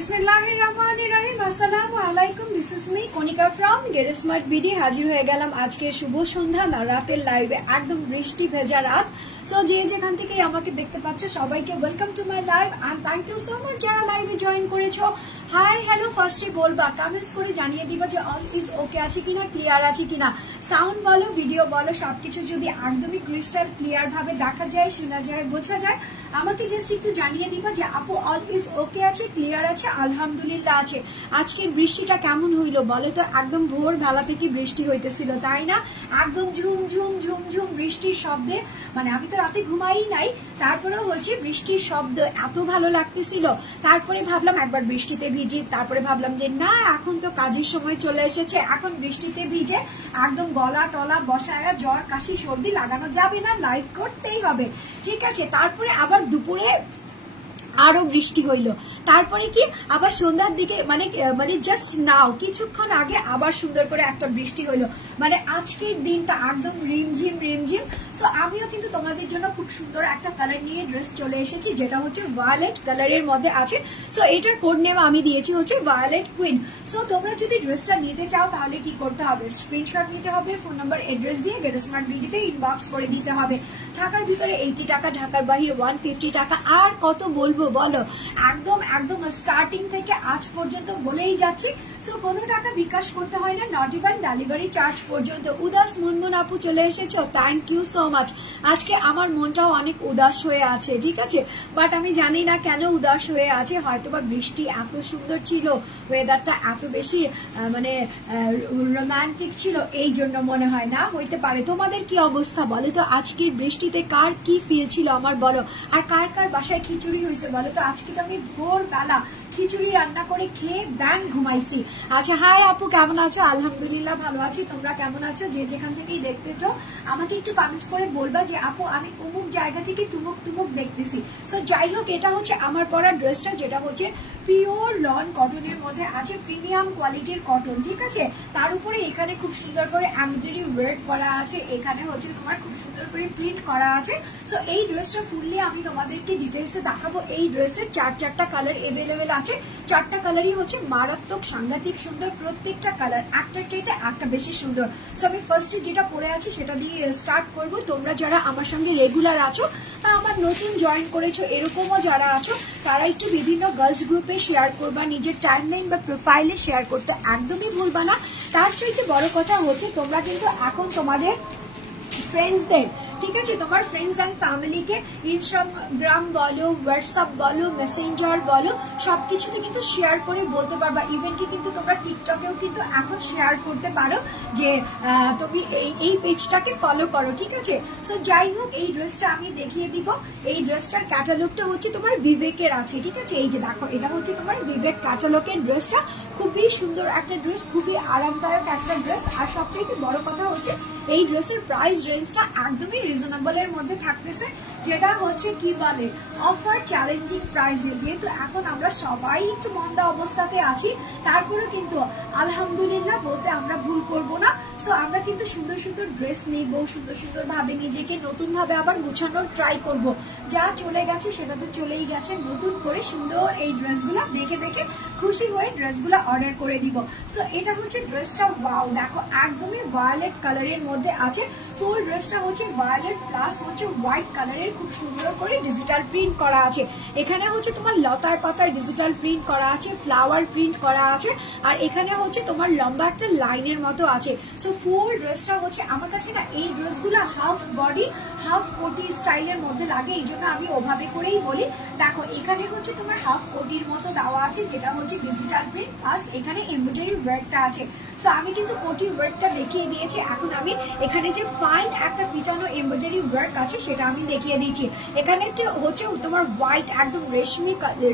बिस्मिल्लाहिर्रहमानिर्रहीम अस्सलामु आलाइकुम this is me Kanika from get smart BD হাজির হয়ে গেলাম আজকে শুভ সন্ধ্যা না রাতের লাইভে একদম বৃষ্টি ভেজা রাত সো যে যেখান থেকে আমাকে দেখতে পাচ্ছ সবাইকে welcome to my live and thank you so much যারা লাইভে জয়েন করেছো হাই হ্যালো ফার্স্টে বলবা কমেন্টস করে জানিয়ে দিবা যে অল ইজ ওকে আছে কিনা ক্লিয়ার আছে কিনা সাউন্ড বলো ভিডিও বলো সবকিছু যদি একদমই ক্রিস্টাল ক্লিয়ার ভাবে দেখা যায় শোনা যায় বোঝা যায় আমাকে জাস্ট একটু জানিয়ে দিবা যে আপু অল ইজ ওকে আছে ক্লিয়ার আছে আলহামদুলিল্লাহ আছে আজকের বৃষ্টিটা কেমন হইলো বলো তো একদম ভোর বেলা থেকে বৃষ্টি হইতেছিল তাই না একদম ঝুম ঝুম ঝুম ঝুম বৃষ্টির শব্দে মানে আমি তো রাতে ঘুমাই নাই তারপরেও হচ্ছে বৃষ্টির শব্দ এত ভালো লাগতেছিল তারপরে ভাবলাম একবার বৃষ্টিতে ভিজি তারপরে ভাবলাম যে না এখন তো কাজের সময় চলে এসেছে এখন বৃষ্টিতে ভিজে একদম গলা টলা বসায় জ্বর কাশি সর্দি লাগানো যাবে না লাইভ করতেই হবে ঠিক আছে তারপরে আবার দুপুরে আরো বৃষ্টি হইলো তারপরে কি আবার সন্ধ্যার দিকে মানে জাস্ট নাও কিছুক্ষণ আগে আবার সুন্দর করে একটা বৃষ্টি হইলো মানে আজকের দিনটা একদম রিমঝিম রিমঝিম সো আমিও কিন্তু তোমাদের জন্য খুব সুন্দর একটা কালার নিয়ে ড্রেস চলে এসেছি যেটা হচ্ছে ভায়োলেট কালারের মধ্যে আছে সো এটার কোড নেম আমি দিয়েছি হচ্ছে ভায়োলেট কুইন সো তোমরা যদি ড্রেসটা নিতে চাও তাহলে কি করতে হবে স্ক্রিনশট নিতে হবে ফোন নাম্বার অ্যাড্রেস দিয়ে গেট স্মার্ট বিডিতে ইনবক্স করে দিতে হবে ঢাকার ভিতরে 80 টাকা ঢাকার বাহিরে 150 টাকা আর কত বলবো বলো একদম একদম স্টার্টিং থেকে আজ পর্যন্ত বলেই যাচ্ছি সো কোনো টাকা বিকাশ করতে হয় না নট ইভেন ডেলিভারি চার্জ পর্যন্ত উদাস মুনমুন আপু চলে এসেছো থ্যাংক ইউ সো মাচ আজকে আমার মনটাও অনেক উদাস হয়ে আছে ঠিক আছে বাট আমি জানি না কেন উদাস হয়ে আছে হয়তোবা বৃষ্টি এত সুন্দর ছিল ওয়েদারটা এত বেশি মানে রোমান্টিক ছিল এই জন্য মনে হয় না হইতে পারে তোমাদের কি অবস্থা বলো তো আজকের বৃষ্টিতে কার কি ফিল ছিল আমার বলো আর কার কার বাসায় খিচুড়ি হয়েছে বলো তো আজকে তো আমি ভোরবেলা খিচুড়ি রান্না করে খেয়ে দেন ঘুমাইছি আচ্ছা হাই আপু কেমন আছো আলহামদুলিল্লাহ ভালো আছি তোমরা কেমন আছো যে যেখান থেকেই দেখতেছো আমাকে একটু কমেন্টস করে বলবা যে আপু আমি অমুক জায়গা থেকে তুমুক তুমুক দেখতেছি সো যাই হোক এটা হচ্ছে আমার পরা ড্রেসটা যেটা হচ্ছে পিওর লন কটনের মধ্যে আছে প্রিমিয়াম কোয়ালিটির কটন ঠিক আছে তার উপরে এখানে খুব সুন্দর করে এমব্রয়ডারি ওয়ার্ক করা আছে এখানে হচ্ছে তোমার খুব সুন্দর করে প্রিন্ট করা আছে সো এই ড্রেসটা ফুললি আমি তোমাদেরকে ডিটেইলসে দেখাবো এই ড্রেসের চারটা কালার এভেলেবেল আছে চারটা কালারই হচ্ছে মারাত্মক সাংঘাতিক সুন্দর প্রত্যেকটা কালার একটার চাইতে একটা বেশি সুন্দর সো আমি ফার্স্টে যেটা পরে আছি সেটা দিয়ে স্টার্ট করব তোমরা যারা আমার সঙ্গে রেগুলার আছো বা আমার নতুন জয়েন করেছো এরকমও যারা আছো তারা একটু বিভিন্ন গার্লস গ্রুপে শেয়ার করবা নিজের টাইমলাইন বা প্রোফাইলে শেয়ার করতে একদমই ভুলবা না তার চাইতে বড় কথা হচ্ছে তোমরা কিন্তু এখন তোমাদের ফ্রেন্ডসদের ঠিক আছে তোমার ফ্রেন্ডস এন্ড ফ্যামিলিকে ইনস্টাগ্রাম বলো হোয়াটসঅ্যাপ বলো মেসেঞ্জার বলো সবকিছুতে কিন্তু শেয়ার করে বলতে পারবা ইভেন কি কিন্তু তোমরা টিকটকেও কিন্তু এখন শেয়ার করতে পারো যে তুমি এই পেজটাকে ফলো করো ঠিক আছে সো যাই হোক এই ড্রেসটা আমি দেখিয়ে দিব এই ড্রেসটার ক্যাটালগটা হচ্ছে তোমার বিবেকের আছে ঠিক আছে এই যে দেখো এটা হচ্ছে তোমার বিবেক ক্যাটালগের ড্রেসটা খুবই সুন্দর একটা ড্রেস খুবই আরামদায়ক একটা ড্রেস আর সবচেয়ে বড় কথা হচ্ছে এই ড্রেসের প্রাইস রেঞ্জটা একদমই রিজনেবল এর মধ্যে থাকতেছে যেটা হচ্ছে কি বলে অফার চ্যালেঞ্জিং প্রাইসে যেহেতু এখন আমরা সবাই একটু মন্দা অবস্থাতে আছি তারপরে কিন্তু আলহামদুলিল্লাহ বলতে আমরা ভুল করব না সো আমরা কিন্তু সুন্দর সুন্দর ড্রেস নেব সুন্দর সুন্দর ভাবে নিজেকে নতুন ভাবে আবার গুছানোর ট্রাই করব যা চলে গেছে সেটা তো চলেই গেছে নতুন করে সুন্দর এই ড্রেসগুলো দেখে দেখে খুশি হয়ে ড্রেসগুলো অর্ডার করে দিব সো এটা হচ্ছে ড্রেসটা ওয়াও দেখো একদমই ভায়োলেট কালারের মধ্যে আছে ফুল ড্রেসটা হচ্ছে ভায়োলেট প্লাস হচ্ছে হোয়াইট কালারের খুব সুন্দর করে ডিজিটাল প্রিন্ট করা আছে এখানে হচ্ছে তোমার লতার পাতার ডিজিটাল প্রিন্ট করা আছে ফ্লাওয়ার প্রিন্ট করা আছে আর এখানে হচ্ছে তোমার লম্বা একটা লাইনের মতো আছে সো ফুল ড্রেসটা হচ্ছে আমার কাছে না এই ড্রেসগুলো হাফ বডি হাফ কোটি স্টাইলের মধ্যে লাগে এই জন্য আমি ওভাবে করেই বলি দেখো এখানে হচ্ছে তোমার হাফ কোটির মতো দেওয়া আছে যেটা হচ্ছে ডিজিটাল প্রিন্ট প্লাস এখানে এমব্রয়ডারি ওয়ার্কটা আছে সো আমি কিন্তু কোটি ওয়ার্কটা দেখিয়ে দিয়েছি এখন আমি এখানে যে ফাইন একটা পিটানো এমব্রয়ডারি ওয়ার্ক আছে সেটা আমি দেখিয়ে দিচ্ছি এখানে হচ্ছে তোমার হোয়াইট একদম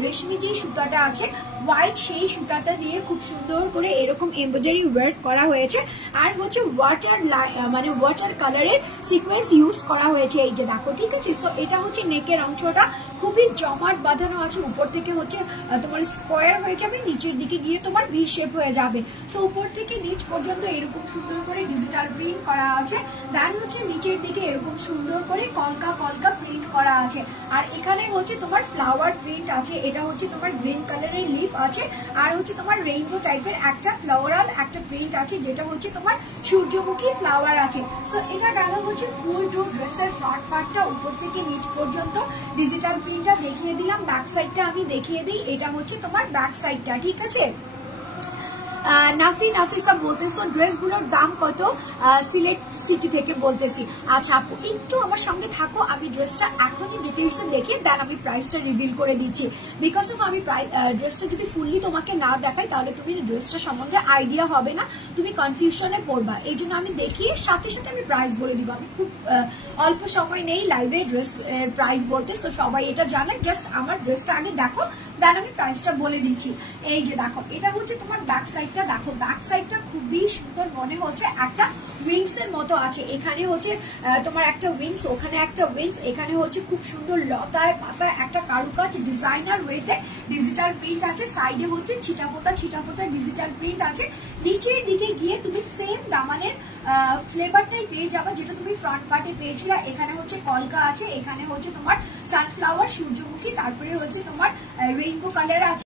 রেশমি যে সুতাটা আছে হোয়াইট সেই সুতাটা দিয়ে খুব সুন্দর করে এরকম এমব্রয়ডারি ওয়ার্ক করা হয়েছে আর হচ্ছে ওয়াটার কালারের সিকোয়েন্স ইউজ করা হয়েছে এই যে দেখো ঠিক আছে সো এটা হচ্ছে নেকের অংশটা খুবই জমাট বাঁধানো আছে উপর থেকে হচ্ছে তোমার স্কোয়ার হয়ে যাবে নিচের দিকে গিয়ে তোমার ভি শেপ হয়ে যাবে সো উপর থেকে নিচ পর্যন্ত এরকম সুন্দর করে ডিজিটাল প্রিন্ট করা আছে দেন হচ্ছে নিচের দিকে এরকম সুন্দর করে কলকা প্রিন্ট করা আছে আর এখানে হচ্ছে তোমার ফ্লাওয়ার প্রিন্ট আছে এটা হচ্ছে তোমার গ্রিন কালারের লিভ লিফ আছে, আর হচ্ছে তোমার রেইনবো টাইপের একটা ফ্লাওয়ারাল একটা প্রিন্ট আছে, যেটা হচ্ছে তোমার সূর্যমুখী ফ্লাওয়ার আছে। সো এটা গেল হচ্ছে ফুল টু ড্রেসের ফ্রন্ট পার্টটা, উপর থেকে নিচ পর্যন্ত ডিজিটাল প্রিন্টটা দেখিয়ে দিলাম। ব্যাক সাইডটা আমি দেখিয়ে দিই, এটা হচ্ছে তোমার ব্যাক সাইডটা, ঠিক আছে। নাফিসা বলতেছো ড্রেসগুলোর দাম কত, সিলেট সিটি থেকে বলতেছি। আচ্ছা আপু একটু আমার সঙ্গে থাকো, আমি ড্রেসটা এখনই ডিটেলসে দেখে দেন আমি প্রাইসটা রিভিল করে দিচ্ছি। বিকজ অফ আমি ড্রেসটা যদি ফুললি তোমাকে না দেখাই তাহলে তুমি ড্রেসটা সম্বন্ধে আইডিয়া হবে না, তুমি কনফিউশনে পড়বা। এই জন্য আমি দেখিয়ে সাথে সাথে আমি প্রাইস বলে দিব। আমি খুব অল্প সময় নেই লাইভে ড্রেস প্রাইস বলতে, সো সবাই এটা জানে। জাস্ট আমার ড্রেসটা আগে দেখো, দেন আমি প্রাইসটা বলে দিচ্ছি। এই যে দেখো, এটা হচ্ছে তোমার ব্যাক সাইডটা, দেখো ব্যাক সাইডটা খুবই সুন্দর মনে হচ্ছে, একটা উইংস এর মতো আছে। এখানে হচ্ছে তোমার একটা উইংস, ওখানে একটা উইংস, এখানে হচ্ছে খুব সুন্দর লতায় পাতায় একটা কারুকাজ ডিজাইনার ওয়েতে ডিজিটাল প্রিন্ট আছে। সাইডে হচ্ছে ছিটাফোটা ছিটাফোটা ডিজিটাল প্রিন্ট আছে। নিচের দিকে গিয়ে তুমি সেম দামানের ফ্লেভারটাই পেয়ে যাবে যেটা তুমি ফ্রন্ট পার্টে পেয়েছিলে। এখানে হচ্ছে কলকা আছে, এখানে হচ্ছে তোমার সানফ্লাওয়ার সূর্যমুখী, তারপরে হচ্ছে তোমার রেইনবো কালার আছে।